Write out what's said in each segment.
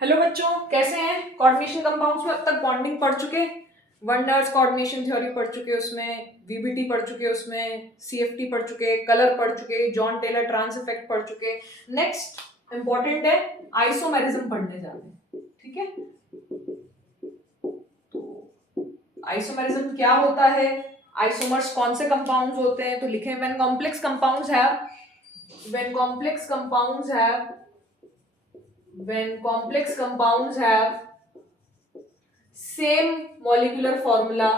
Hello बच्चों, कैसे हैं? कोऑर्डिनेशन कंपाउंड्स में अब तक बॉन्डिंग पढ़ चुके, वंडर्स कोऑर्डिनेशन थ्योरी पढ़ चुके, उसमें वीबीटी पढ़ चुके, उसमें सीएफटी पढ़ चुके, कलर पढ़ चुके, जॉन टेलर ट्रांस इफेक्ट पढ़ चुके। नेक्स्ट इंपॉर्टेंट है आइसोमेरिज्म पढ़ने जाते हैं, ठीक है? आइसोमेरिज्म क्या होता है, आइसोमर्स कौन से कंपाउंड्स होते हैं, तो लिखें when complex compounds have when complex compounds have when complex compounds have same molecular formula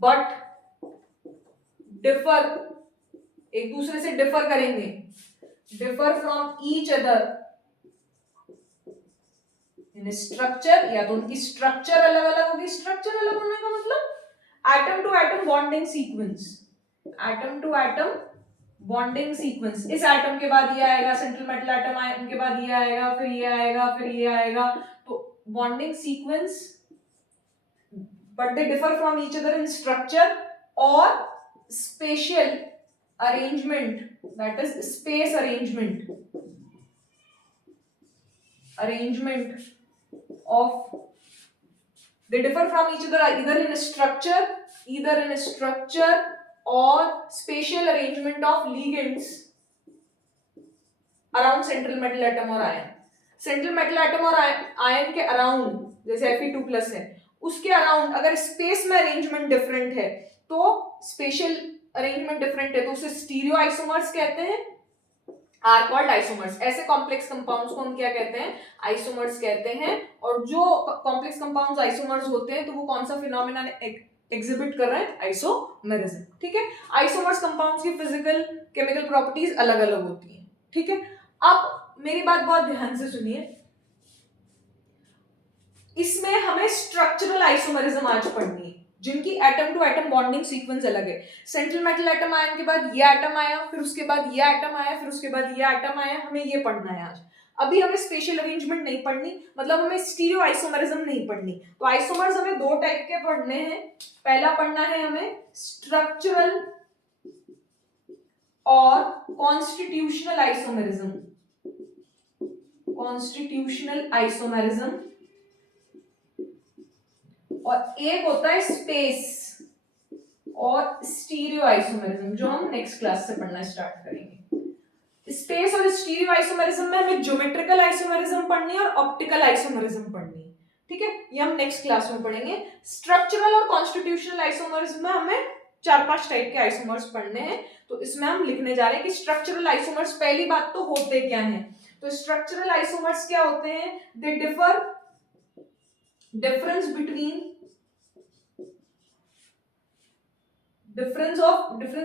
but differ, एक दूसरे से डिफर करेंगे, differ from each other in structure, या तो उनकी स्ट्रक्चर अलग अलग होगी। स्ट्रक्चर अलग होने का मतलब atom to atom bonding sequence, atom to atom bonding sequence. इस एटम के बाद ये आएगा, सेंट्रल मेटल एटम आयन के बाद ये आएगा, फिर ये आएगा, फिर ये आएगा, तो bonding sequence, but they differ from each other in structure or spatial arrangement, that is space arrangement of, they differ from each other either in structure or spatial arrangement of ligands around central metal atom or ion। Central metal atom और ion के around, जैसे Fe2+ है, उसके around अगर space में arrangement different है, तो special arrangement different है, तो उसे स्टीरियो आइसोमर्स कहते हैं, आर कॉल्ड आइसोमर्स। ऐसे कॉम्प्लेक्स कंपाउंड्स को हम क्या कहते हैं? आइसोमर्स कहते हैं। और जो कॉम्प्लेक्स कंपाउंड्स आइसोमर्स होते हैं, तो वो कौन सा फिनोमेना एग्जिबिट कर रहे हैं? आइसोमेरिज्म, ठीक है? आइसोमर्स कंपाउंड्स की फिजिकल केमिकल प्रॉपर्टीज अलग अलग होती हैं, ठीक है? अब मेरी बात बहुत ध्यान से सुनिए, इसमें हमें स्ट्रक्चरल आइसोमेरिज्म आज पढ़नी है, जिनकी atom to atom bonding sequence अलग है। सेंट्रल मेटल एटम आयन के बाद ये एटम आया, फिर उसके बाद ये एटम आया, फिर उसके बाद ये एटम आया, हमें ये पढ़ना है आज। अभी हमें स्पेशल अरेंजमेंट नहीं पढ़नी, मतलब हमें स्टीरियो आइसोमेरिज्म नहीं पढ़नी। तो आइसोमर्स हमें दो टाइप के पढ़ने हैं। पहला पढ़ना है हमें स्ट्रक्चरल और कॉन्स्टिट्यूशनल आइसोमेरिज्म, कॉन्स्टिट्यूशनल आइसोमेरिज्म, और एक होता है स्पेस और स्टीरियो आइसोमेरिज्म, जो हम नेक्स्ट क्लास से पढ़ना स्टार्ट करेंगे। स्पेस और स्टीरियो आइसोमेरिज्म में हमें ज्योमेट्रिकल आइसोमेरिज्म पढ़नी है और ऑप्टिकल आइसोमेरिज्म पढ़नी है, ठीक है? ये हम नेक्स्ट क्लास में पढ़ेंगे। स्ट्रक्चरल और कॉन्स्टिट्यूशनल आइसोमेरिज्म में हमें 4-5 टाइप के आइसोमर्स पढ़ने हैं। तो इसमें हम लिखने जा रहे हैं कि स्ट्रक्चरल आइसोमर्स, पहली बात तो होते क्या हैं। तो स्ट्रक्चरल आइसोमर्स क्या होते हैं? दे difference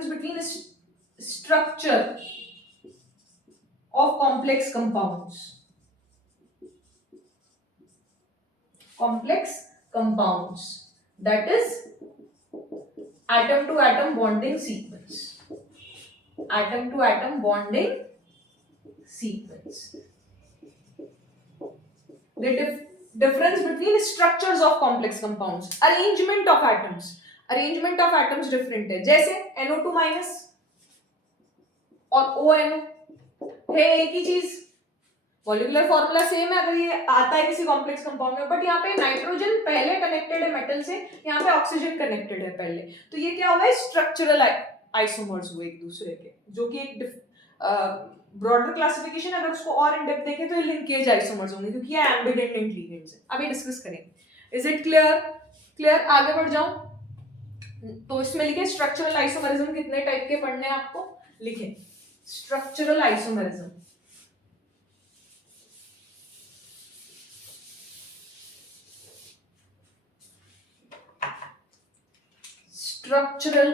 between structure of complex compounds, that is atom to atom bonding sequence, the difference between structures of complex compounds, arrangement of atoms different है। जैसे NO2- और ONO है एक ही चीज, मॉलिक्यूलर फॉर्मूला सेम है अगर ये आता है किसी कॉम्प्लेक्स कंपाउंड में, बट यहाँ पे नाइट्रोजन पहले कनेक्टेड है मेटल से, यहाँ पे ऑक्सीजन कनेक्टेड है पहले, तो ये क्या हुआ है? स्ट्रक्चरल आइसोमर्स हुए एक दूसरे के, जो कि एक ब्रॉडर क्लासिफिकेशन, अगर उसको और इन डेप्थ देखें तो ये लिंकेज आइसोमर्स होंगे, क्योंकि ये एम्बिडेंट लिगेंड्स है। अभी डिस्कस करेंगे। Is it clear? आगे बढ़ जाऊं तो इसमें लिखे स्ट्रक्चरल आइसोमरिज्म कितने टाइप के पढ़ने हैं आपको, लिखे स्ट्रक्चरल आइसोमरिज्म। Structural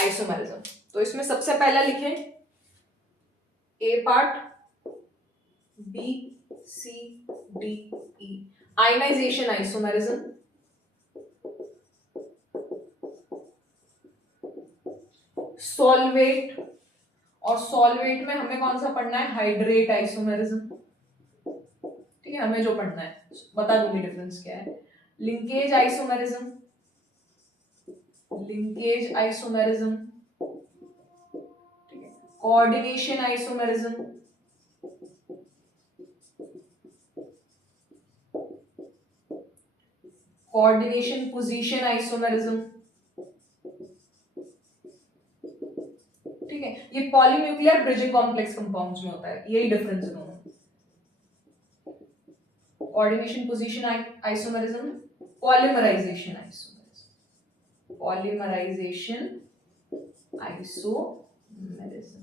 isomerism. तो इसमें सबसे पहला लिखें A part, B C D E, ionisation isomerism, solvate, और सॉल्वेट में हमें कौन सा पढ़ना है? हाइड्रेट आइसोमेरिज्म, ठीक है, हमें जो पढ़ना है बता दूंगी डिफरेंस क्या है। लिंकेज आइसोमेरिज्म, लिंकेज आइसोमेरिज्म, ठीक है, coordination isomerism, coordination position isomerism, ठीक है, ये पॉलीन्यूक्लियर ब्रिजिंग कॉम्प्लेक्स कंपाउंड्स में होता है, यही डिफरेंस है दोनों। Coordination position isomerism, polymerization isomerism, polymerization isomerism.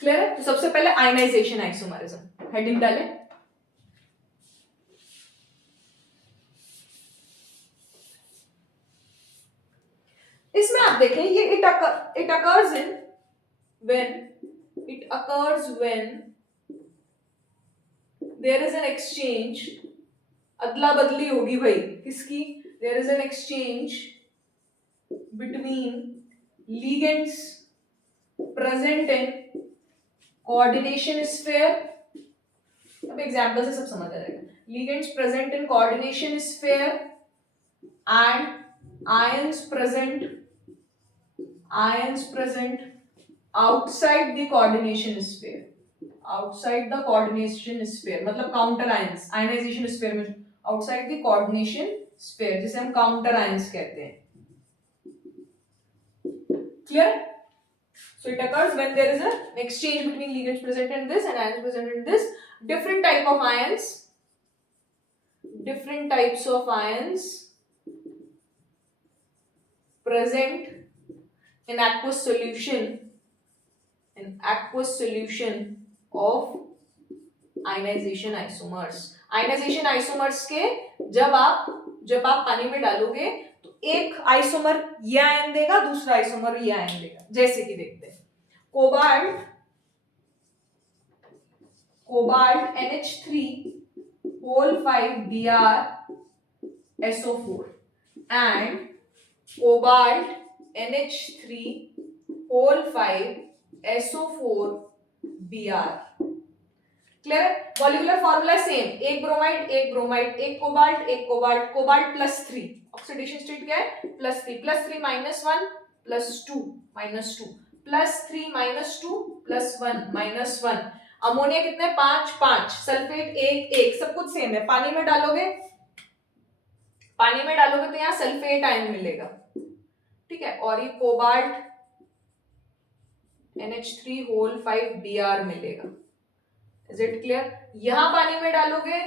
Clear है? तो सबसे पहले आयनाइजेशन आइसोमेरिज्म, हेडिंग डालें। इसमें आप देखें ये it occurs when there is an exchange, अदला बदली होगी भाई किसकी, there is an exchange between ligands present in coordination sphere। अब एग्जांपल से सब समझ आ जाएगा। ligands present in coordination sphere and ions present outside the coordination sphere, outside the coordination sphere मतलब काउंटर आयंस, आयनाइजेशन स्फीयर में outside the coordination sphere जिसे हम counter ions कहते हैं। clear? So it occurs when there is an exchange between ligands present in this and ions present in this, different types of ions present in aqueous solution of ionization isomers। ionization isomers के जब आप पानी में डालोगे तो एक isomer ये ion देगा, दूसरा आइसोमर ये आयन देगा। जैसे कि देखते हैं cobalt NH3 5Br SO4 and cobalt NH3 5SO4Br। Clear है? मॉलिक्यूलर फॉर्मूला सेम, एक ब्रोमाइड एक कोबाल्ट +3, ऑक्सीडेशन स्टेट क्या है +3 +3 -1 +2 -2 +3 -2 +1 -1। अमोनिया कितने 5 सल्फेट 1 सब कुछ सेम है। पानी में डालोगे तो यहाँ सल्फेट आयन मिलेगा, ठीक है, और ये कोबाल्ट NH3 5Br मिलेगा। Is it clear? यहां पानी में डालोगे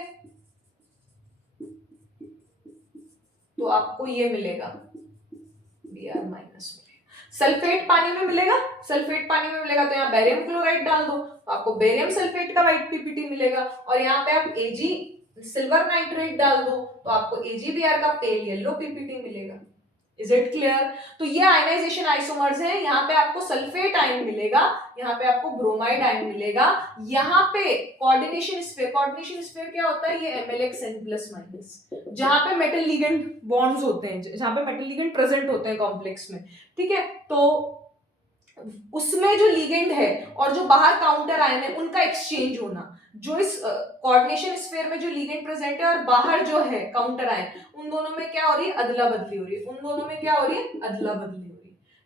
तो आपको ये मिलेगा Br- मिलेगा। सल्फेट पानी में मिलेगा तो यहाँ बेरियम क्लोराइड डाल दो तो आपको बेरियम सल्फेट का व्हाइट पीपीटी मिलेगा, और यहाँ पे आप Ag सिल्वर नाइट्रेट डाल दो तो आपको AgBr का पेल येलो पीपीटी मिलेगा। Is it clear? तो ये आयनाइजेशन आइसोमर्स है। यहाँ पे आपको सल्फेट आयन मिलेगा, यहाँ पे आपको ब्रोमाइड आयन मिलेगा। यहाँ पे कोऑर्डिनेशन स्फीयर क्या होता है, ये MlXN+- जहाँ पे मेटल लिगेंड बॉन्ड्स होते हैं, जहाँ पे मेटल लिगेंड प्रेजेंट होते हैं कॉम्प्लेक्स में, ठीक है, तो उसमें जो लिगेंड है और जो बाहर काउंटर आयन है उनका एक्सचेंज होना। जो इस कोऑर्डिनेशन स्फीयर में जो लिगेंड प्रेजेंट है और बाहर जो है काउंटर आयन, उन दोनों में क्या हो रही है, अदला बदली हो रही है।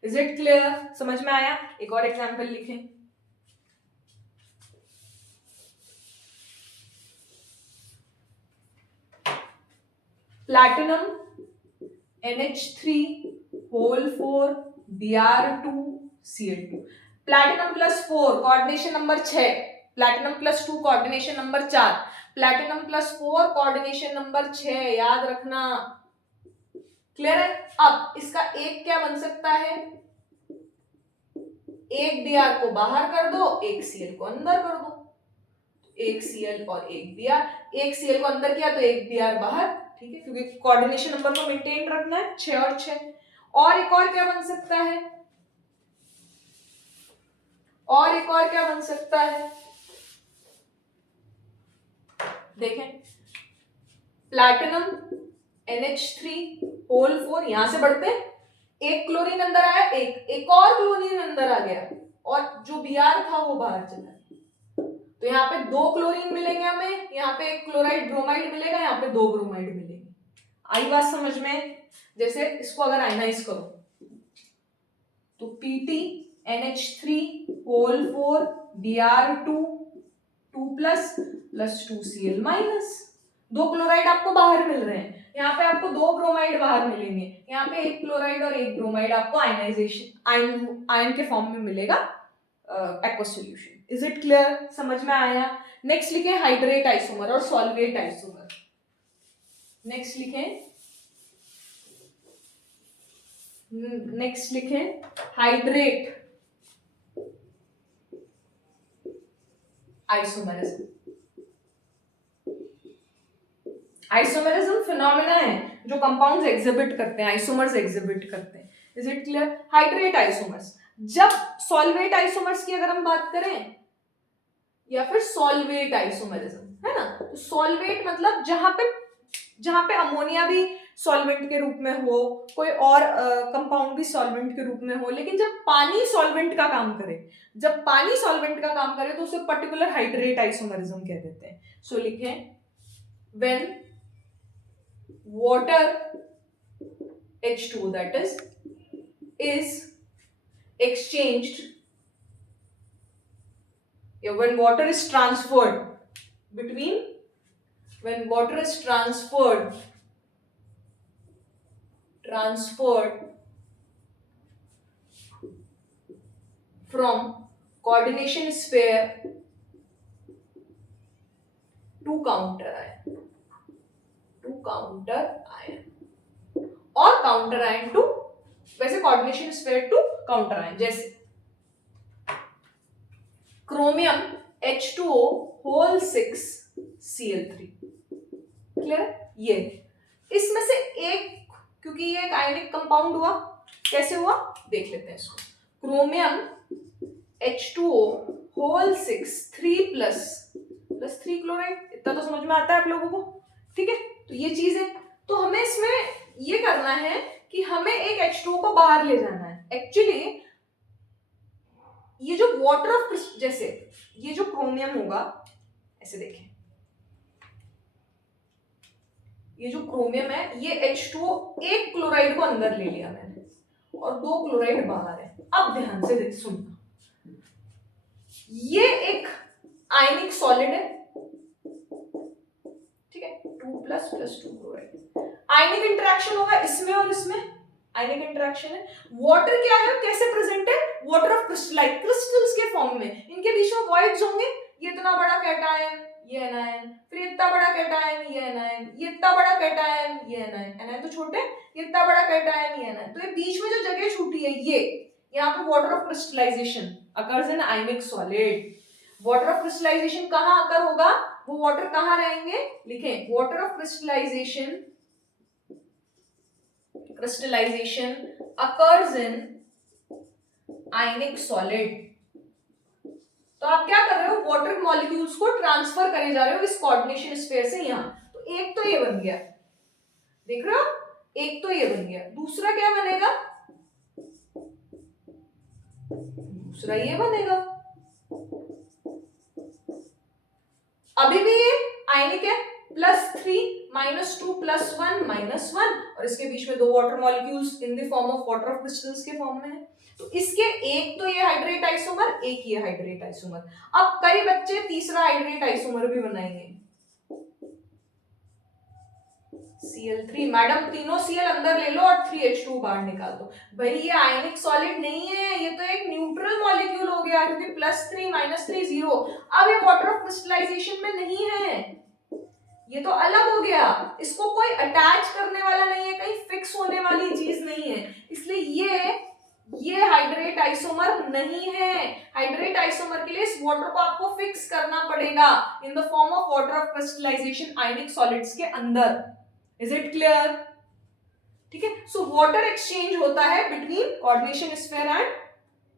Is it clear? समझ में आया? एक और एग्जांपल लिखें। Platinum NH3 4Br2Cl2, platinum +4 coordination number 6, platinum +2 coordination number 4, platinum +4 coordination number 6, याद रखना। क्लियर है? अब इसका एक क्या बन सकता है, एक Br को बाहर कर दो, एक Cl को अंदर कर दो, एक Cl और एक Br, एक Cl को अंदर किया तो एक Br बाहर, ठीक है, क्योंकि कोऑर्डिनेशन नंबर को मेंटेन रखना है 6 और 6। और एक और क्या बन सकता है, देखें, प्लैटिनम NH3 यहां से बढ़ते, एक क्लोरीन अंदर आया, एक और क्लोरीन अंदर आ गया, और जो Br था वो बाहर चला गया। तो यहाँ पे 2 क्लोरीन मिलेंगे हमें, यहाँ पे 1 क्लोराइड ब्रोमाइड मिलेगा, यहाँ पे 2 ब्रोमाइड मिलेंगे। आई बात समझ में? जैसे इसको अगर आयनाइज करो तो Pt NH3 whole 4 Br2 2 plus 2 Cl minus. 2 chloride आपको बाहर मिल रहे हैं, यहाँ पे आपको 2 ब्रोमाइड बाहर मिलेंगे, यहाँ पे 1 क्लोराइड और 1 ब्रोमाइड आपको आयनाइजेशन आयन के फॉर्म में मिलेगा aqueous solution. Is it clear? समझ में आया? नेक्स्ट लिखे हाइड्रेट आइसोमर और सॉल्वेट आइसोमर। नेक्स्ट लिखें हाइड्रेट आइसोमरिज्म। आइसोमरिज्म फिनोमेना है जो कंपाउंड्स एग्जिबिट करते हैं, आइसोमर्स एग्जिबिट करते हैं। Is it clear? Hydrate isomers. जब सॉल्वेट आइसोमर्स की अगर हम बात करें या फिर सॉल्वेट आइसोमरिज्म, है ना, तो सॉल्वेट मतलब जहां पे अमोनिया भी सॉल्वेंट के रूप में हो, कोई और कंपाउंड भी सॉल्वेंट के रूप में हो, लेकिन जब पानी सॉल्वेंट का काम करे तो उसे पर्टिकुलर हाइड्रेट आइसोमरिज्म कह देते हैं। सो लिखें when water H2 that is exchanged, when water is transferred from coordination sphere to counter ion और काउंटर आयन टू, वैसे coordination sphere to counter ion, जैसे chromium H2O whole 6 Cl3। Clear? ये इसमें से एक, क्योंकि ये एक आयनिक कंपाउंड हुआ, कैसे हुआ देख लेते हैं इसको। Chromium H2O whole 6 3 plus 3 chloride. इतना तो समझ में आता है आप लोगों को? ठीक है, तो ये चीज है। तो हमें इसमें ये करना है कि हमें एक H2O को बाहर ले जाना है। एक्चुअली ये जो वाटर ऑफ, जैसे ये जो क्रोमियम होगा, ऐसे देखें, ये जो क्रोमियम है, ये H2O 1 क्लोराइड को अंदर ले लिया मैंने और 2 क्लोराइड बाहर है। अब ध्यान से सुनना, ये एक आयनिक सॉलिड है, ठीक है, 2 प्लस 2 क्लोराइड। आयनिक इंटरेक्शन होगा इसमें और इसमें, आयनिक इंटरेक्शन है। वाटर क्या है, कैसे प्रेजेंट है? वाटर ऑफ क्रिस्टलाइट, क्रिस्टल्स के फॉर्म में। इनके बीच में वॉइड्स होंगे, ये इतना बड़ा कैटायन, ये एनायन, फिर इतना बड़ा कैटायन, ये एनायन, ये इतना बड़ा कैटायन, ये एनायन, एनायन तो छोटे, ये इतना बड़ा कैटायन, ये एनायन। तो ये बीच में जो जगह छूटी है, ये यहाँ पे water of crystallization occurs in ionic solid. Water of crystallization कहाँ अकर होगा? वो वाटर कहाँ रहेंगे? लिखें, water of crystallization occurs in ionic solid। तो आप क्या कर रहे हो? वाटर मॉलिक्यूल्स को ट्रांसफर करे जा रहे हो इस कोऑर्डिनेशन स्फीयर से यहां। तो एक तो ये बन गया, देख रहे हो? एक तो ये बन गया, दूसरा क्या बनेगा? दूसरा ये बनेगा। अभी भी ये आयनिक है, +3 -2 +1 -1, और इसके बीच में 2 water molecules in the form of water of crystals के फॉर्म में है। तो इसके एक तो ये हाइड्रेट आइसोमर, एक ये हाइड्रेट आइसोमर। अब कई बच्चे तीसरा हाइड्रेट आइसोमर भी बनाएंगे, Cl3। मैडम तीनों Cl अंदर ले लो और 3H2 बाहर निकाल दो। भाई ये आयनिक सॉलिड नहीं है, ये तो एक न्यूट्रल मॉलिक्यूल हो गया, क्योंकि +3 -3 0। अब ये वाटर ऑफ क्रिस्टलाइजेशन में नहीं है, ये तो अलग हो गया, इसको कोई अटैच करने वाला नहीं है, कहीं फिक्स होने वाली चीज नहीं है, इसलिए ये हाइड्रेट आइसोमर नहीं है। हाइड्रेट आइसोमर के लिए इस वाटर को आपको फिक्स करना पड़ेगा in the form of water of crystallization ionic solids के अंदर। Is it clear? ठीक है, सो वाटर एक्सचेंज होता है between coordination sphere and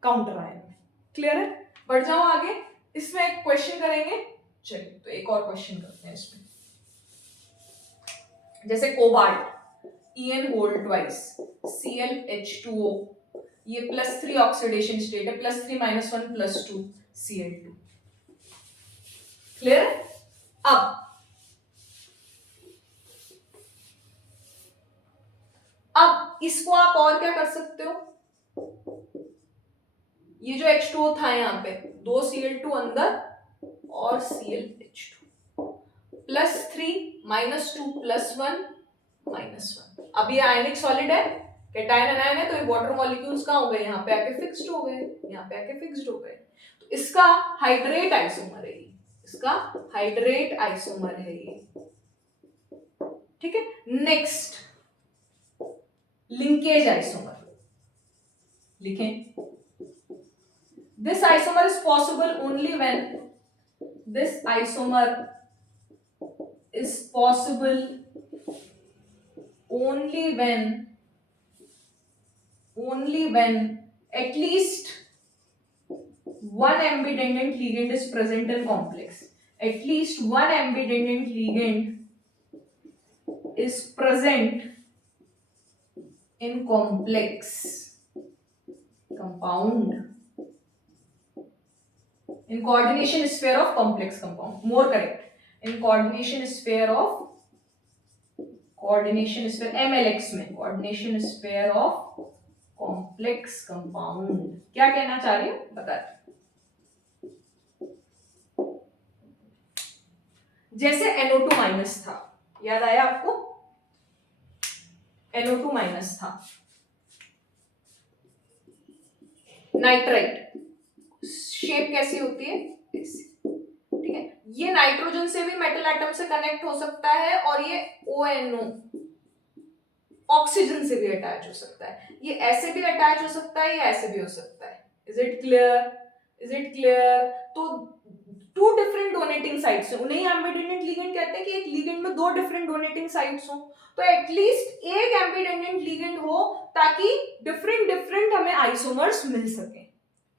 counter ion. Clear है? बढ़ जाओ आगे, इसमें एक क्वेश्चन करेंगे। चलिए तो एक और क्वेश्चन करते हैं इसमें। जैसे cobalt En whole twice ClH2O, ये +3 ऑक्सीडेशन स्टेट है, +3 -1 +2 Cl2। क्लियर है? अब इसको आप और क्या कर सकते हो, ये जो H2O था यहाँ पे, 2 Cl2 अंदर और ClH2 +3 -2 +1 -1। अब ये आयनिक सॉलिड है, कैटायन अनायन है, तो ये वाटर मॉलिक्यूल्स कहाँ हो गए, यहाँ पे आके फिक्स्ड हो गए, यहाँ पे आके फिक्स्ड हो गए। तो इसका हाइड्रेट आइसोमर है ये, इसका हाइड्रेट आइसोमर है ये। ठीक है, नेक्स्ट लिंकेज आइसोमर लिखें। This isomer is possible only when, this isomer is possible only when at least one ambidendant ligand is present in complex. At least one ambidendant ligand is present in complex compound, in coordination sphere of complex compound, more correct, in coordination sphere of MLX में coordination sphere of complex compound। क्या कहना चाह रही हूँ बता। जैसे NO2 minus था, याद आया आपको, NO2 माइनस था, नाइट्राइट शेप कैसी होती है, ऐसी। ठीक है, ये नाइट्रोजन से भी मेटल एटम से कनेक्ट हो सकता है, और ये ONO ऑक्सीजन से भी अटैच हो सकता है, ये ऐसे भी अटैच हो सकता है, ये ऐसे भी हो सकता है। Is it clear, is it clear? तो टू डिफरेंट डोनेटिंग साइट्स हैं, उन्हें एम्बिडेंट लिगेंड कहते हैं कि एक लिगेंड में दो डिफरेंट डोनेटिंग साइट्स हो, तो एटलीस्ट एक एम्बिडेंट लिगेंड हो ताकि डिफरेंट हमें आइसोमर्स मिल सके।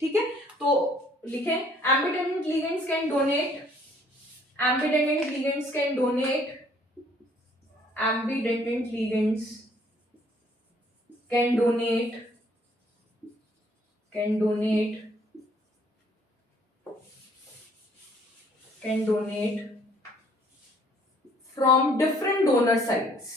ठीक है, तो लिखें, ambident ligands can donate, ambident ligands can donate, ambident ligands can donate from different donor sites,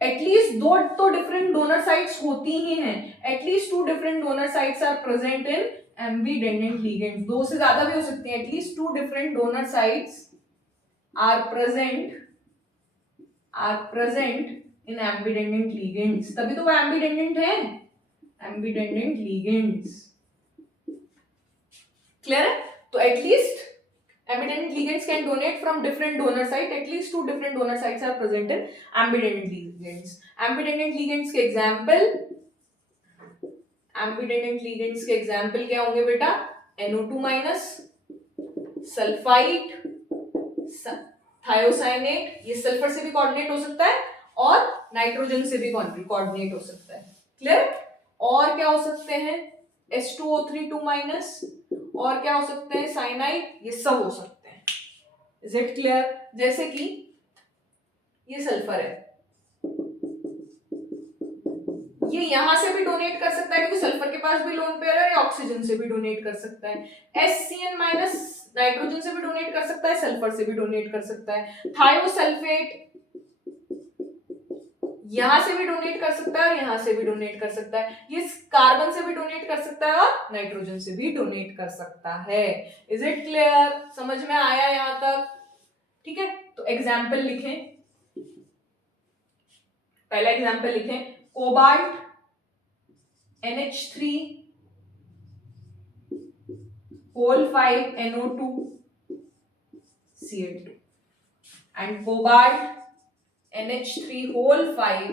at least दो तो डिफरेंट डोनर साइट्स होती ही हैं, at least 2 different donor sites are present in ambident ligands, 2 से ज्यादा भी हो सकती हैं, at least 2 different donor sites are present in ambident ligands, तभी तो वो एम्बिडेंट है, एम्बिडेंट लिगेंड्स। क्लियर है? तो at least ambidendant ligands can donate from different donor site, at least 2 different donor sites are present in ambidendant ligands। ambidendant ligands के example क्या होंगे बेटा, NO2 माइनस, सल्फाइड, थायोसाइनेट, ये सल्फर से भी कोऑर्डिनेट हो सकता है और नाइट्रोजन से भी कोऑर्डिनेट हो सकता है। क्लियर? और क्या हो सकते हैं, H2O3 2 माइनस, और क्या हो सकते हैं, साइनाइड, ये सब हो सकते हैं। Is it clear? जैसे कि ये सल्फर है, ये यहां से भी डोनेट कर सकता है क्योंकि सल्फर के पास भी लोन पेयर है, या ऑक्सीजन से भी डोनेट कर सकता है, HCN माइनस नाइट्रोजन से भी डोनेट कर सकता है, सल्फर से भी डोनेट कर सकता है, थायोसल्फेट यहां से भी डोनेट कर सकता है और यहां से भी डोनेट कर सकता है, ये कार्बन से भी डोनेट कर सकता है और नाइट्रोजन से भी डोनेट कर सकता है। Is it clear? समझ में आया यहां तक? ठीक है, तो एग्जाम्पल लिखें, पहला एग्जाम्पल लिखें, cobalt NH3 whole 5 NO2 Cl2 and cobalt NH3 whole 5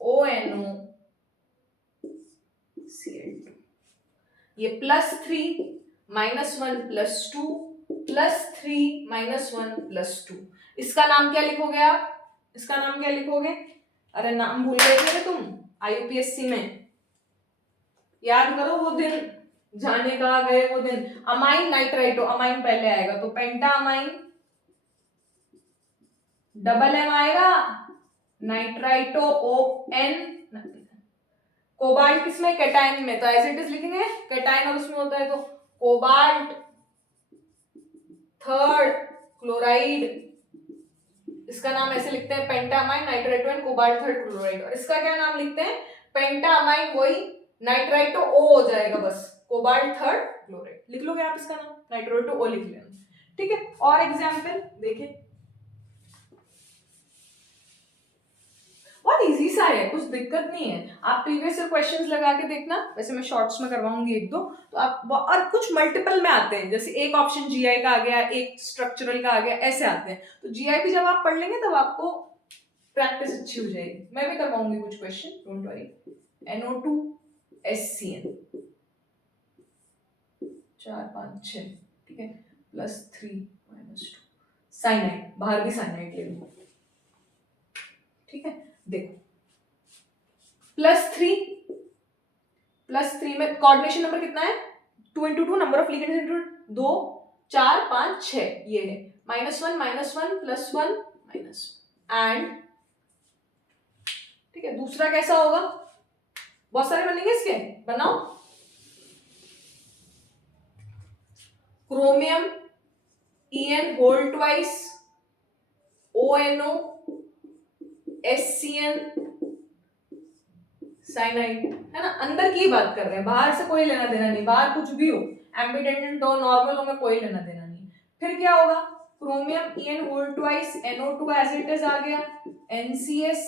ONO Cl2, ये +3 -1 +2 +3 -1 +2, इसका नाम क्या लिखोगे आप, इसका नाम क्या लिखोगे, अरे नाम भूल गए थे तुम IUPSC में, याद करो वो दिन, जाने कहा गए वो दिन। अमाइन नाइट्राइटो, अमाइन पहले आएगा तो पेंटा अमाइन, डबल M आएगा, नाइट्राइटो ON, कोबाल्ट किसमें, कैटायन में, तो एज इट इज लिखेंगे कैटायन और उसमें होता है तो कोबाल्ट थर्ड क्लोराइड, इसका नाम ऐसे लिखते हैं pentammine nitrito and cobalt third chloride. और इसका क्या नाम लिखते हैं, पेंटामाइन, वही नाइट्राइटो ओ हो जाएगा बस, कोबाल्ट थर्ड क्लोराइड लिख लोगे आप इसका नाम, नाइट्राइटो ओ लिख लेना, ठीक है। और एग्जांपल देखिए, बहुत इजी सा है, कुछ दिक्कत नहीं है, आप प्रीवियस ईयर क्वेश्चंस लगा के देखना, वैसे मैं शॉर्ट्स में करवाऊंगी एक दो, तो आप, और कुछ मल्टीपल में आते हैं, जैसे एक ऑप्शन जीआई का आ गया, एक स्ट्रक्चरल का आ गया, ऐसे आते हैं, तो जीआई भी जब आप पढ़ लेंगे तब आपको प्रैक्टिस अच्छी हो जाएगी। मैं भी करवाऊंगी कुछ क्वेश्चन, डोंट वरी। NO2SCN 4 5 6, ठीक है, +3 -2 साइनाइड, बाहर भी साइनाइड ले लो, ठीक है। देखो +3 में कोऑर्डिनेशन नंबर कितना है, 2 × 2, नंबर ऑफ लिगेंड्स इंटू 2 4 5 6, ये है -1 -1 +1 -1 एंड, ठीक है। दूसरा कैसा होगा, बहुत सारे बनेंगे इसके, बनाओ। Chromium EN whole twice ONO SCN cyanide, है ना, अंदर की बात कर रहे हैं, बाहर से कोई लेना देना नहीं, बाहर कुछ भी हो, एम्बिडेंडेंट हो नॉर्मल हो, में कोई लेना देना नहीं। फिर क्या होगा, chromium EN whole twice NO2 as it is आ गया, NCS,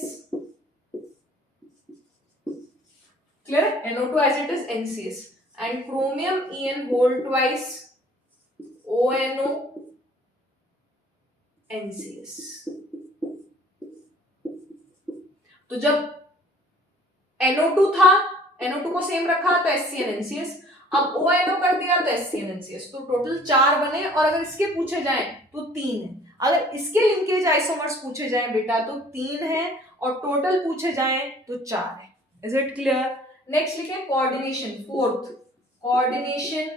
क्लियर है, NO2 as it is NCS and chromium EN whole twice ONO NCS। तो जब NO2 था, NO2 को सेम रखा तो SCN NCS, अब ONO कर दिया तो SCN NCS, तो टोटल 4 बने, और अगर इसके पूछे जाएं तो 3 है, अगर इसके लिंकेज आइसोमर्स पूछे जाएं बेटा तो 3 है, और टोटल पूछे जाएं तो 4 है। Is it clear? नेक्स्ट लिखे coordination, fourth coordination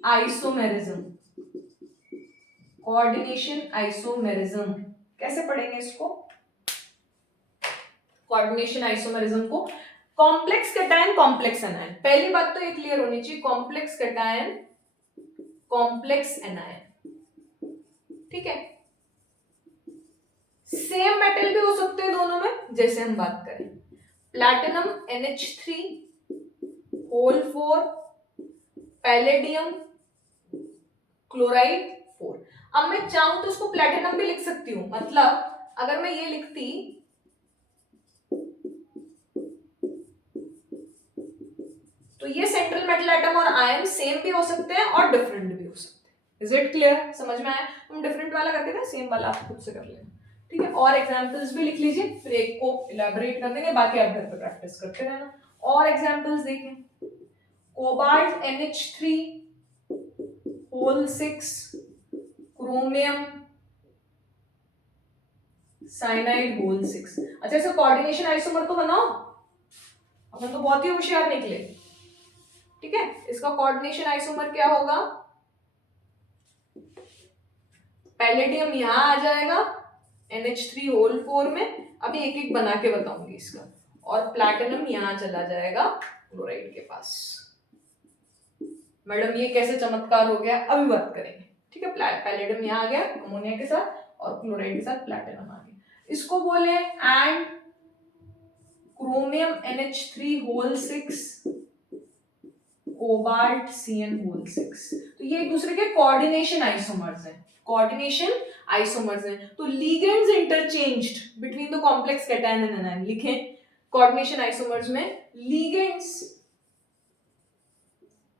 isomerism, coordination isomerism कैसे पढ़ेंगे इसको, कोऑर्डिनेशन आइसोमेरिज्म को, कॉम्प्लेक्स कैटायन कॉम्प्लेक्स एनायन, पहली बात तो ये क्लियर होनी चाहिए, कॉम्प्लेक्स कैटायन कॉम्प्लेक्स एनायन, ठीक है। सेम मेटल भी हो सकते हैं दोनों में, जैसे हम बात करें platinum NH3 whole 4 palladium chloride 4। अब मैं चाहूं तो इसको प्लैटिनम भी लिख सकती हूं, मतलब अगर मैं ये लिखती तो ये सेंट्रल मेटल एटम और आयन सेम भी हो सकते हैं और डिफरेंट भी हो सकते हैं। Is it clear? समझ में आया? हम डिफरेंट वाला करते थे, सेम वाला आप खुद से कर लेना, ठीक है। और एग्जांपल्स भी लिख लीजिए, फिर एक को इलैबोरेट कर देंगे, बाकी आप घर पे प्रैक्टिस करते रहना। और एग्जांपल्स देखें, cobalt NH3 whole 6 chromium cyanide whole 6। अच्छा, इसका कोऑर्डिनेशन आइसोमर तो बनाओ, अपन तो बहुत ही होशियार निकले, ठीक है। इसका कोऑर्डिनेशन आइसोमर क्या होगा, पैलेडियम यहां आ जाएगा NH3 होल 4 में, अभी एक एक बना के बताऊंगी इसका, और प्लैटिनम यहां चला जाएगा क्लोराइड के पास। मैडम ये कैसे चमत्कार हो गया, अभी बात करेंगे, ठीक है। पैलेडियम यहां आ गया अमोनिया के साथ, और क्लोराइड के साथ प्लैटिनम आ गया, इसको बोले and chromium NH3 whole 6 cobalt CN whole 6, तो ये एक दूसरे के कोऑर्डिनेशन आइसोमर्स हैं, कोऑर्डिनेशन आइसोमर्स हैं। तो ligands interchanged between the complex cation and anion, लिखें कोऑर्डिनेशन आइसोमर्स में लिगेंड्स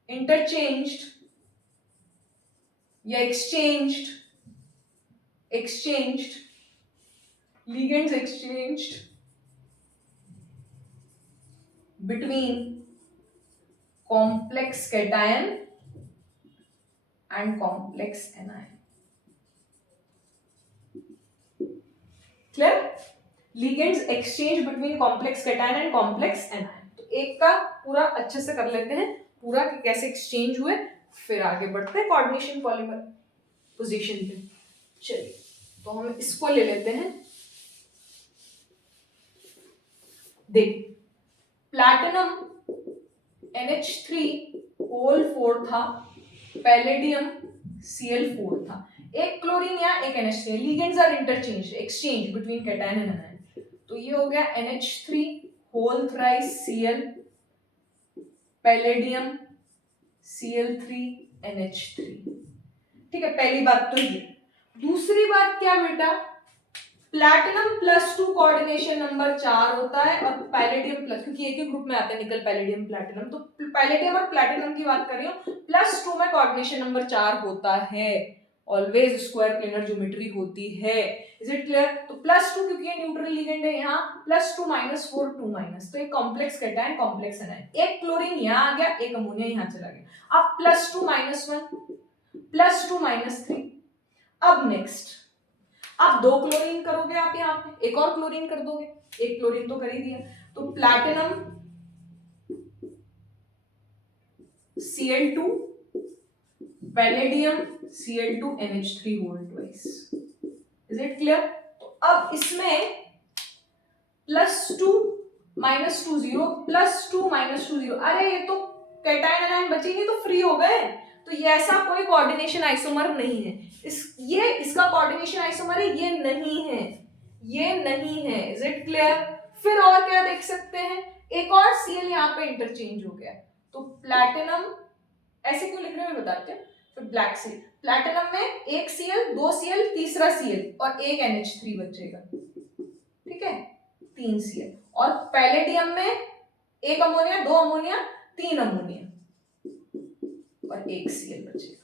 इंटरचेंज्ड या exchanged ligands exchanged between complex cation and complex anion. Clear? Ligands exchange between complex cation and complex anion. तो एक का पूरा अच्छे से कर लेते हैं, पूरा कि कैसे एक्सचेंज हुए, फिर आगे बढ़ते हैं कोऑर्डिनेशन पॉलीमर पोजीशन पे। चलिए, तो हम इसको ले लेते हैं, देखिए प्लैटिनम NH3 होल 4 था, पैलेडियम Cl4 था, एक क्लोरीन या एक NH3, ligands are interchange, exchange between cation and anion, तो ये हो गया NH3 whole thrice Cl, palladium Cl3 NH3। ठीक है, पहली बात तो ये। दूसरी बात क्या बेटा, प्लैटिनम +2 कोऑर्डिनेशन नंबर 4 होता है और पैलेडियम प्लस, क्योंकि एक ही ग्रुप में आते हैं निकल पैलेडियम प्लैटिनम, तो पैलेडियम और प्लैटिनम की बात कर रही हूं, +2 में कोऑर्डिनेशन नंबर 4 होता है, ऑलवेज स्क्वायर प्लेनर ज्योमेट्री होती है। Is it clear? तो +2 क्योंकि ये न्यूट्रल लिगेंड है, यहाँ +2 -4 2 तो एक कॉम्प्लेक्स कैटायन कॉम्प्लेक्स एनायन, एक क्लोरीन यहाँ आ गया, एक अमोनिया यहाँ चला गया। अब +2 -1 +2 -3। अब नेक्स्ट, आप 2 क्लोरीन करोगे, आप यहाँ पे एक और क्लोरीन कर दोगे, एक क्लोरीन तो कर ही दिया, तो platinum Cl2 palladium Cl2 NH3 whole twice. Is it clear? तो अब इसमें +2 -2 0 +2 -2 0, अरे ये तो कैटायन एनायन बचे नहीं तो फ्री हो गए, तो ये ऐसा कोई कोऑर्डिनेशन आइसोमर नहीं है, ये इसका कोऑर्डिनेशन आइसोमर है, ये नहीं है, ये नहीं है। Is it clear? फिर और क्या देख सकते हैं, एक और Cl यहाँ पे इंटरचेंज हो गया, तो प्लैटिनम, ऐसे क्यों लिख रहे हैं मैं बताते हैं, फिर ब्लैक Cl, प्लैटिनम में एक Cl, 2 Cl, तीसरा Cl और एक NH3 बचेगा, ठीक है, 3 Cl, और पैलेडियम में एक अमोनिया, 2 अमोनिया, 3 अमोनिया और एक Cl बचेगा।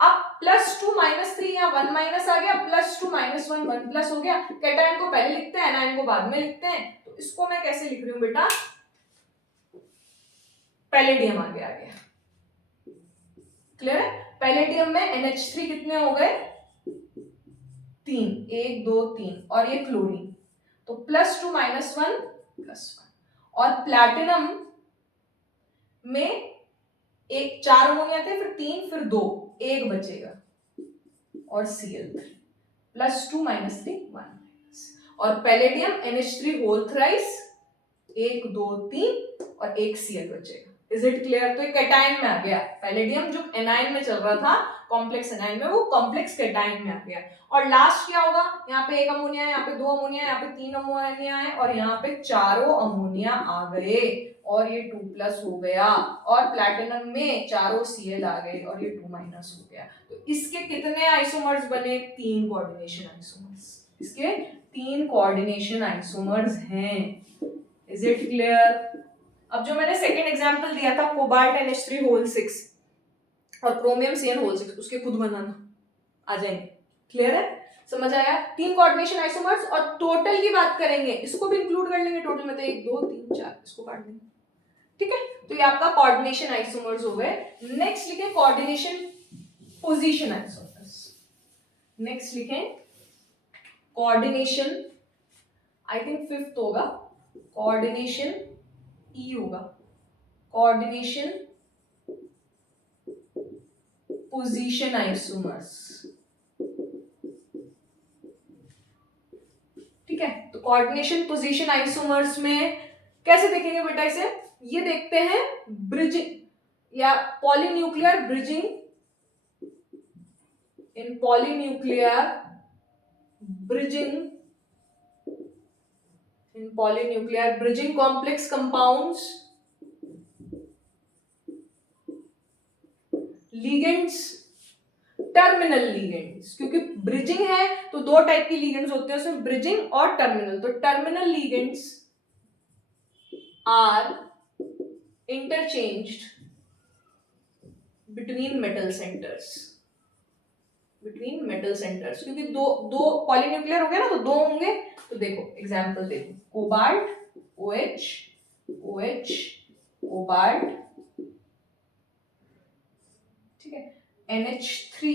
अब +2 -3 या 1 माइनस आ गया, +2 -1 1 प्लस हो गया, कैटायन को पहले लिखते हैं, एनायन को बाद में लिखते हैं, तो इसको मैं कैसे लिख रही हूं बेटा, पैलेडियम आगे आ गया, क्लियर है? पैलेडियम में NH3 कितने हो गए, 3, 1 2 3, और ये क्लोरीन, तो +2 -1 +1, और प्लैटिनम में एक 4 अमोनिया थे, फिर 3, फिर 2, एक बचेगा, और Cl3 +2 -3 1, और पैलेडियम NH3 होल थ्राइस 1 2 3 और एक Cl बचेगा। Is it clear? तो ये कैटायन में आ गया, पैलेडियम जो एनायन में चल रहा था कॉम्प्लेक्स एनायन में, वो कॉम्प्लेक्स कैटायन में आ गया। और लास्ट क्या होगा, यहाँ पे एक अमोनिया है, यहाँ पे 2 अमोनिया है, यहाँ पे 3 अमोनिया है, और यहाँ पे चारों अमोनिया आ गए, और ये 2+ हो गया, और प्लैटिनम में चारों Cl आ गए, और ये 2- हो गया। तो इसके कितने आइसोमर्स बने, 3 कोऑर्डिनेशन आइसोमर्स, इसके 3 कोऑर्डिनेशन आइसोमर्स हैं। Is it clear? अब जो मैंने सेकंड एग्जांपल दिया था, कोबाल्ट NH3 होल 6 और क्रोमियम CN होल 6, उसके खुद बनाना आ जाएंगे, क्लियर है? समझ आया? 3 कोऑर्डिनेशन आइसोमर्स, और टोटल की बात करेंगे, इसको भी इंक्लूड कर लेंगे, टोटल में तो 1 2 3 4, इसको काट देंगे, ठीक है? तो ये आपका कोऑर्डिनेशन आइसोमर्स हो गए। नेक्स्ट लिखें कोऑर्डिनेशन पोजीशन आइसोमर्स, नेक्स्ट लिखें कोऑर्डिनेशन, आई थिंक 5th होगा, कोऑर्डिनेशन E होगा, कोऑर्डिनेशन पोजीशन आइसोमर्स, ठीक है? तो कोऑर्डिनेशन पोजीशन आइसोमर्स में कैसे देखेंगे बेटा इसे, ये देखते हैं ब्रिजिंग या polynuclear bridging, in polynuclear bridging, in polynuclear bridging complex compounds, ligands, terminal ligands, क्योंकि ब्रिजिंग है तो 2 टाइप की ligands होते हैं उसमें, ब्रिजिंग और टर्मिनल, तो terminal ligands are interchanged between metal centers, between metal centers, क्योंकि दो पॉलीन्यूक्लियर हो गया ना, तो 2 होंगे, तो देखो एग्जांपल देखो, कोबाल्ट OH OH कोबाल्ट, ठीक है, NH3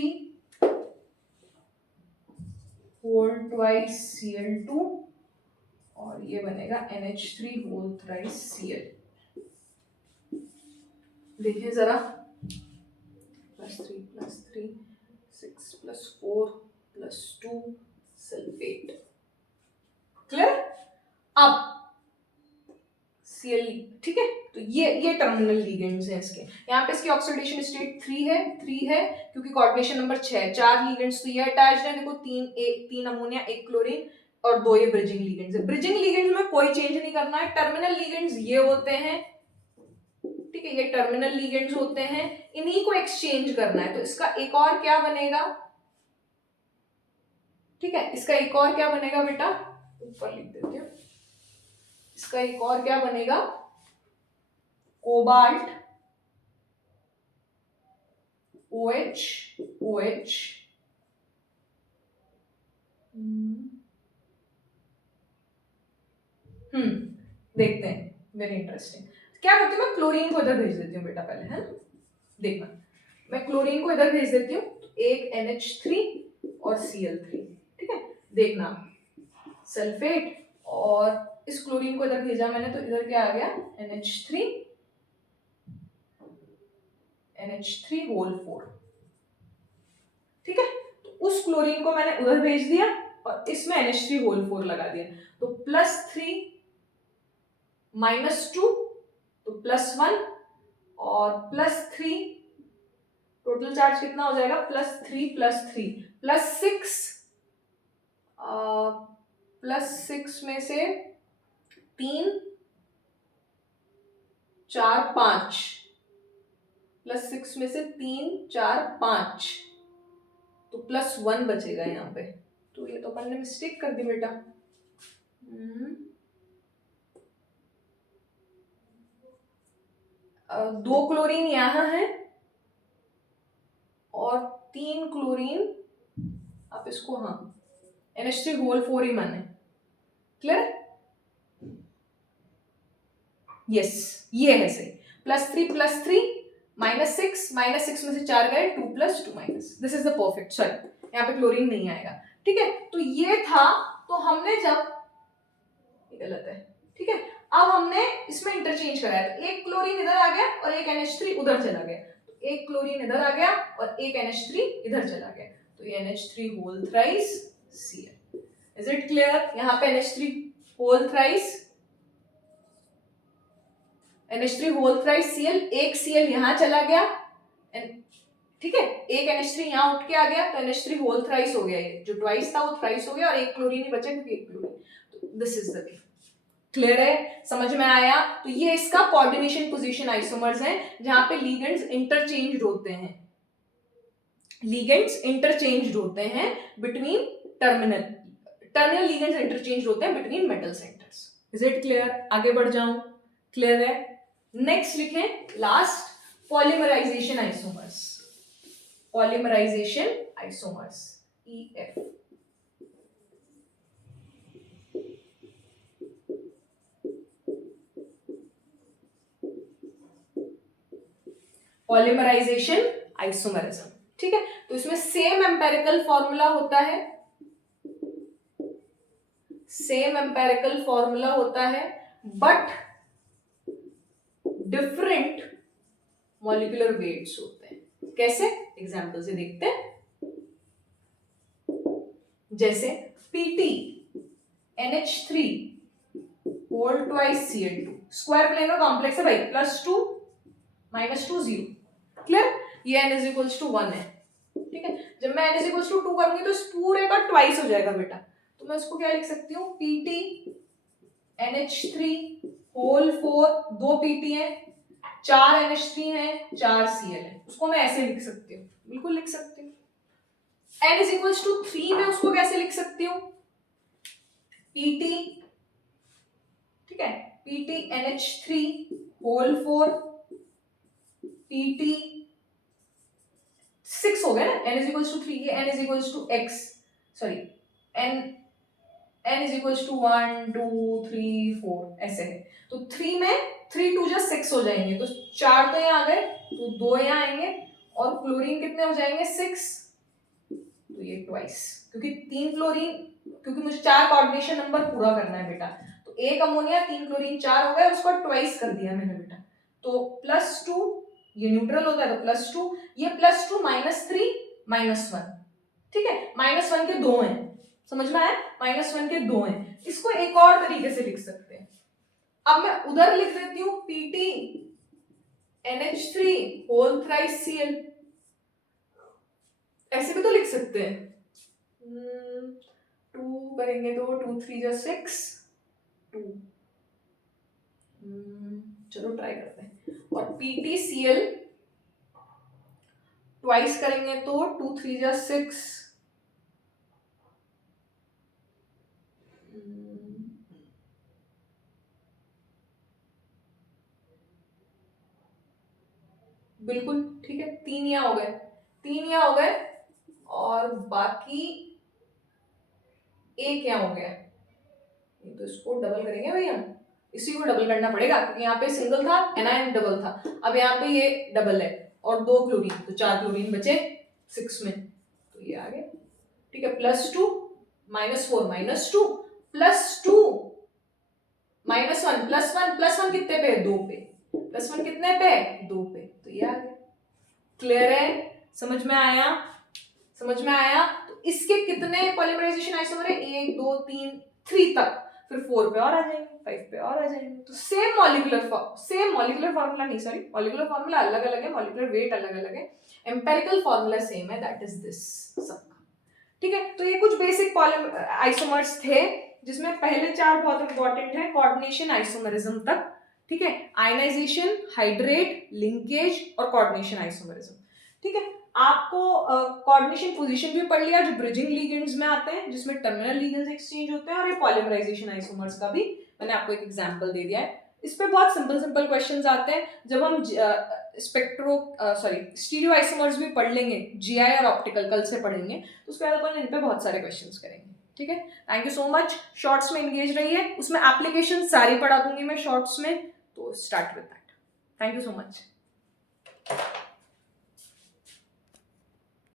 होल ट्वाइस Cl2, और ये बनेगा NH3 होल थ्राइस Cl। देखिए जरा, +3 6 +4 +2 सल्फेट, क्लियर? अब Cl, ठीक है। तो ये टर्मिनल लिगेंड्स हैं इसके। यहाँ पे इसकी ऑक्सीडेशन स्टेट 3 है क्योंकि कोऑर्डिनेशन नंबर 6, 4 लिगेंड्स तो ये अटैच्ड है, देखो 3 अमोनिया 1 क्लोरीन और 2 ये ब्रिजिंग लिगेंड्स है। ब्रिजिंग लिगेंड्स में कोई चेंज नहीं करना है। टर्मिनल लिगेंड्स ये होते हैं, ठीक है, ये टर्मिनल लिगेंड्स होते हैं, इन्हीं को एक्सचेंज करना है। तो इसका एक और क्या बनेगा, ठीक है, इसका एक और क्या बनेगा बेटा, ऊपर लिख देते हैं, इसका एक और क्या बनेगा, कोबाल्ट OH OH देखते हैं, वेरी इंटरेस्टिंग। क्या करती हूँ मैं, क्लोरीन को इधर भेज देती हूँ बेटा पहले, है ना, देखना मैं क्लोरीन को इधर भेज देती हूँ, एक NH3 और Cl3, ठीक है, देखना सल्फेट, और इस क्लोरीन को इधर भेजा मैंने तो इधर क्या आ गया, NH3 होल 4, ठीक है। तो उस क्लोरीन को मैंने उधर भेज दिया और इसमें NH3 होल 4 लगा दिया, तो +3 -2 तो +1 और +3, टोटल चार्ज कितना हो जाएगा, +3 +6, +6 में से 3 4 5, +6 में से 3 4 5, तो +1 बचेगा यहाँ पे। तो ये तो अपन ने मिस्टेक कर दी बेटा, दो क्लोरीन यहाँ है और 3 क्लोरीन, आप इसको हाँ NH3 होल 4 ही माने, क्लियर, यस ये है सही, +3 -6 में से 4 गए, 2 + 2 minus, this is the perfect, sorry यहाँ पे क्लोरीन नहीं आएगा, ठीक है। तो ये था, तो हमने जब, गलत है, ठीक है, अब हमने इसमें इंटरचेंज कराया, तो एक क्लोरीन इधर आ गया और एक NH3 उधर चला गया, तो एक क्लोरीन इधर आ गया और एक NH3 इधर चला गया, तो ये NH3 whole thrice Cl, is it clear, यहाँ पे NH3 होल थ्राइस Cl, एक Cl यहाँ चला गया, ठीक है, एक NH3 यहाँ उठ के आ गया, तो NH3 होल थ्राइस हो गया, ये जो ट्वाइस था वो थ्राइस हो गया और एक क्लोरीन ही बचा क्योंकि एक क्लोरीन, तो दिस इज द, क्लियर है, समझ में आया। तो ये इसका कोऑर्डिनेशन पोजीशन आइसोमर्स हैं जहां पे लिगेंड्स इंटरचेंज होते हैं, लिगेंड्स इंटरचेंज होते हैं बिटवीन टर्मिनल लिगेंड्स इंटरचेंज होते हैं between metal centres, is it clear, आगे बढ़ जाऊं, क्लियर है। नेक्स्ट लिखें last, polymerization isomers, polymerization isomers EF, polymerization isomerism, ठीक है। तो इसमें सेम एम्पेरिकल फॉर्मूला होता है, सेम एम्पेरिकल फॉर्मूला होता है, बट डिफरेंट मॉलिक्यूलर वेट्स होते हैं। कैसे, एग्जांपल से देखते हैं, जैसे Pt NH3 whole twice Cl2, square planar complex है भाई, +2 -2 0, क्लियर, ये n = 1 है, ठीक है। जब मैं n = 2 करूंगी तो इस पूरे का ट्वाइस हो जाएगा बेटा, तो मैं उसको क्या लिख सकती हूँ, Pt NH3 होल 4, 2 Pt है, 4 NH3 है, 4 Cl है, उसको मैं ऐसे लिख सकती हूँ, बिल्कुल लिख सकती हूँ। n = 3 में उसको कैसे लिख सकती हूँ, Pt, ठीक है, Pt NH3 होल 4, Pt 6 हो गया ना, n = 3, ये n = x, सॉरी n = 1 2 3 4 ऐसे है, तो 3 में 3 2 जा 6 हो जाएंगे, तो 4 तो यहाँ आ गए, तो 2 यहाँ आएंगे, और क्लोरीन कितने हो जाएंगे 6, तो ये ट्वाइस, क्योंकि 3 क्लोरीन, क्योंकि मुझे 4 कोऑर्डिनेशन नंबर पूरा करना है बेटा, तो एक अमोनिया 3 क्लोरीन 4 हो गए, उसको ट्वाइस कर दिया मैंने बेटा, तो +2, ये न्यूट्रल होता है तो +2, ये +2 -3 -1, ठीक है, -1 के 2 हैं, समझ में आया, -1 के 2 हैं, इसको एक और तरीके से लिख सकते हैं, अब मैं उधर लिख देती हूँ Pt NH3 whole thrice Cl, ऐसे भी तो लिख सकते हैं। 2 करेंगे तो 2 3 जा 6 2, चलो ट्राई करते हैं। और PtCl ट्वाइस करेंगे तो 2 3 जा 6, बिल्कुल ठीक है, 3 यहाँ हो गए, 3 यहाँ हो गए, और बाकी एक यहाँ हो गया। ये तो इसको डबल करेंगे भाई, हम इसी को डबल करना पड़ेगा क्योंकि यहाँ पे सिंगल था, एनायन डबल था। अब यहाँ पे ये डबल है और 2 क्लोरीन, तो 4 क्लोरीन बचे 6 में, तो ये आ गया। ठीक है, +2 -4 -2 +2 -1 +1 कितने पे? 2 पे, +1 कितने पे? 2 पे, तो ये आ गया। क्लियर है? समझ में आया? समझ में आया? तो इसके कितने पॉलीमराइजेशन आइसोमर है? 1 2 3 3 तक, फिर 4 पे और आ जाएंगे, 5 पे और आ जाएंगे। तो सेम मॉलिक्यूलर फार्मूला नहीं, सॉरी, मॉलिक्यूलर फार्मूला अलग अलग है, मॉलिक्यूलर वेट अलग अलग है, एम्पेरिकल फार्मूला सेम है, दैट इज दिस सबका। ठीक है, तो ये कुछ बेसिक आइसोमर्स थे जिसमें पहले 4 बहुत इंपॉर्टेंट है, कोऑर्डिनेशन आइसोमरिज्म तक। ठीक है, आयनाइजेशन, हाइड्रेट, लिंकेज और कोऑर्डिनेशन आइसोमरिज्म। ठीक है, आपको कोऑर्डिनेशन पोजीशन भी पढ़ लिया जो ब्रिजिंग लिगेंड्स में आते हैं, जिसमें टर्मिनल लिगेंड्स एक्सचेंज होते हैं, और ये पॉलीमराइजेशन आइसोमर्स का भी मैंने आपको एक एग्जांपल दे दिया है। इस पे बहुत सिंपल क्वेश्चंस आते हैं जब हम स्टीरियो आइसोमर्स भी पढ़ लेंगे, जीआई और ऑप्टिकल कल से पढ़ेंगे, तो उसके बाद अपन इन पे बहुत सारे क्वेश्चंस करेंगे। ठीक है, thank you so much. Shorts में एंगेज रहिए, उसमें एप्लीकेशन सारी पढ़ा दूंगी मैं शॉर्ट्स में, तो start with that. Thank you so much.